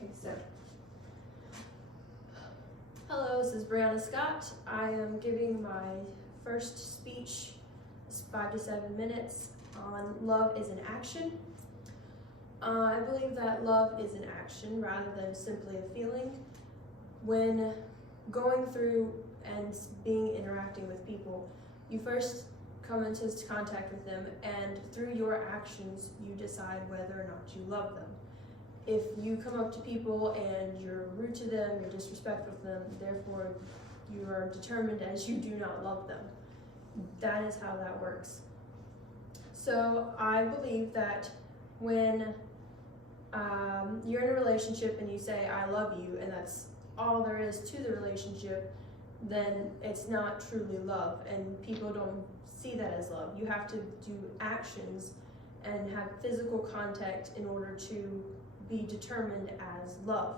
Okay, so hello, this is Brianna Scott. I am giving my first speech, 5 to 7 minutes, on love is an action. I believe that love is an action rather than simply a feeling. When going through and interacting with people, you first come into contact with them, and through your actions, you decide whether or not you love them. If you come up to people and you're rude to them, you're disrespectful to them, therefore you are determined as you do not love them. That is how that works. So I believe that when you're in a relationship and you say, I love you, and that's all there is to the relationship, then it's not truly love, and people don't see that as love. You have to do actions and have physical contact in order to be determined as love.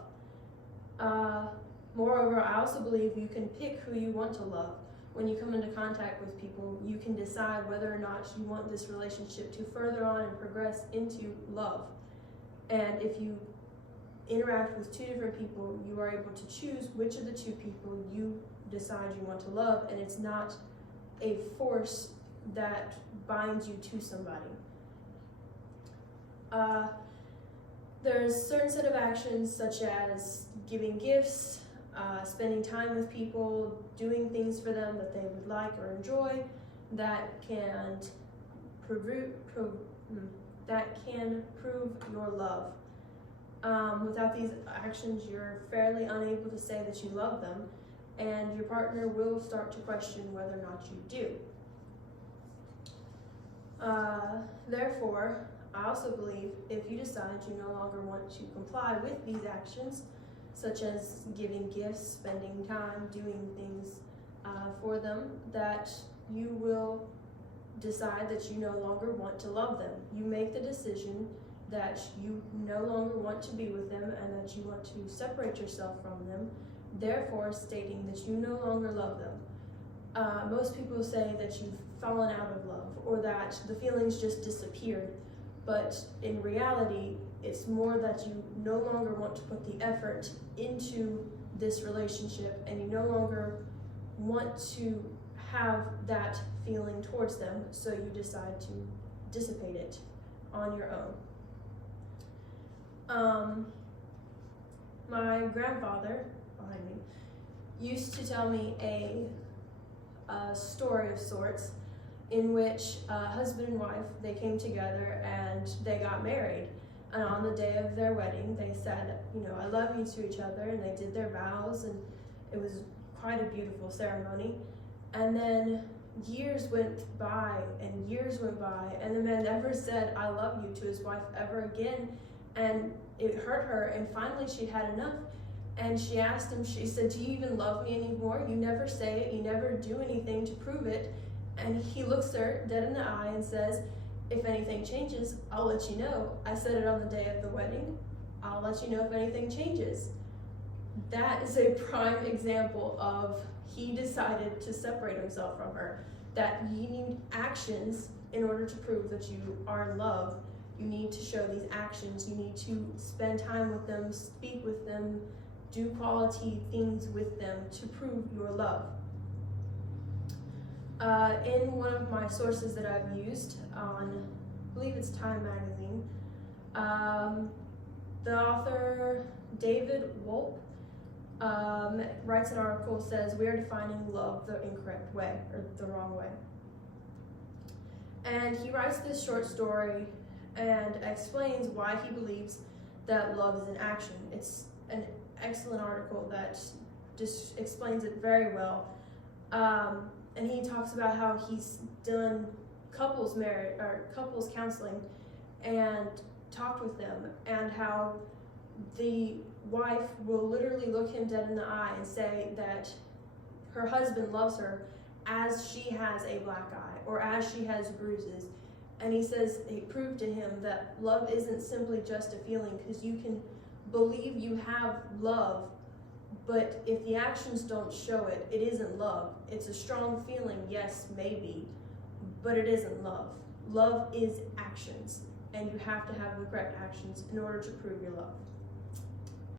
Moreover, I also believe you can pick who you want to love. When you come into contact with people, you can decide whether or not you want this relationship to further on and progress into love. And if you interact with two different people, you are able to choose which of the two people you decide you want to love, and it's not a force that binds you to somebody. There's a certain set of actions such as giving gifts, spending time with people, doing things for them that they would like or enjoy, that can prove your love. Without these actions, you're fairly unable to say that you love them, and your partner will start to question whether or not you do. Therefore, I also believe if you decide you no longer want to comply with these actions, such as giving gifts, spending time, doing things for them, that you will decide that you no longer want to love them. You make the decision that you no longer want to be with them and that you want to separate yourself from them, therefore stating that you no longer love them. Most people say that you've fallen out of love or that the feelings just disappeared, but in reality, it's more that you no longer want to put the effort into this relationship and you no longer want to have that feeling towards them, so you decide to dissipate it on your own. My grandfather, behind me, used to tell me a story of sorts in which husband and wife, they came together and they got married. And on the day of their wedding, they said, I love you to each other, and they did their vows, and it was quite a beautiful ceremony. And then years went by, and the man never said, I love you to his wife ever again. And it hurt her, and finally she had enough. And she asked him, she said, do you even love me anymore? You never say it, you never do anything to prove it. And he looks her dead in the eye and says, if anything changes, I'll let you know. I said it on the day of the wedding. I'll let you know if anything changes. That is a prime example of he decided to separate himself from her. That you need actions in order to prove that you are in love. You need to show these actions. You need to spend time with them, speak with them, do quality things with them to prove your love. In one of my sources that I've used on, I believe it's Time magazine, the author David Wolpe writes an article, says we are defining love the incorrect way, or the wrong way. And he writes this short story and explains why he believes that love is an action. It's an excellent article that just explains it very well. And he talks about how he's done couples counseling and talked with them, and how the wife will literally look him dead in the eye and say that her husband loves her as she has a black eye or as she has bruises. And he says he proved to him that love isn't simply just a feeling, because you can believe you have love, but if the actions don't show it, it isn't love. It's a strong feeling, yes, maybe, but it isn't love. Love is actions, and you have to have the correct actions in order to prove your love.